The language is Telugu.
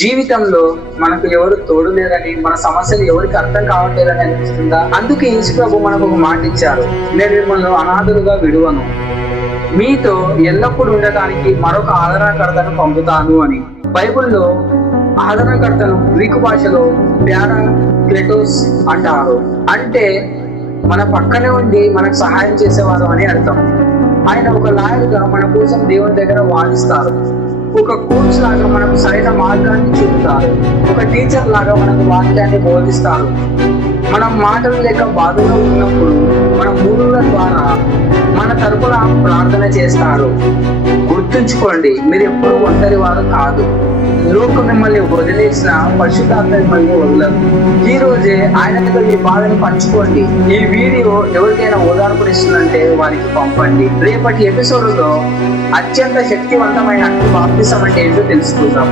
జీవితంలో మనకు ఎవరు తోడు లేరని, మన సమస్యలు ఎవరికి అర్థం కావట్లేదని అనిపిస్తుందా? అందుకే యేసు ప్రభు మనకు ఒక మాట ఇచ్చారు, నేను మిమ్మల్ని అనాథులుగా విడువను, మీతో ఎల్లప్పుడూ ఉండటానికి మరొక ఆదరణకర్తను పంపుతాను అని. బైబిల్లో ఆదరణకర్తను గ్రీకు భాషలో పారాక్లెటోస్ అంటారు. అంటే మన పక్కనే ఉండి మనకు సహాయం చేసేవారు అని అర్థం. ఆయన ఒక లాయర్గా మన కోసం దేవుని దగ్గర వాదిస్తారు, ఒక కోచ్ లాగా మనకు సరైన మార్గాన్ని చూపుతారు, ఒక టీచర్ లాగా మనకు వాక్యాన్ని బోధిస్తారు. మనం మాటలు లేక బాధలో ఉన్నప్పుడు మన మూడుల ద్వారా మన తరపున ప్రార్థన చేస్తారు. గుర్తుంచుకోండి, మీరు ఎప్పుడు ఒంటరి వారు కాదు. లోకం మిమ్మల్ని వదిలేసిన పరిశుద్ధాత్మ మిమ్మల్ని వదలరు. ఈ రోజే ఆయనతో ఈ బాధను పంచుకోండి. ఈ వీడియో ఎవరికైనా ఓదార్పునిస్తుందంటే వారికి పంపండి. రేపటి ఎపిసోడ్లో అత్యంత శక్తివంతమైన బాప్తిసం అంటే ఏంటో తెలుసుకుందాం.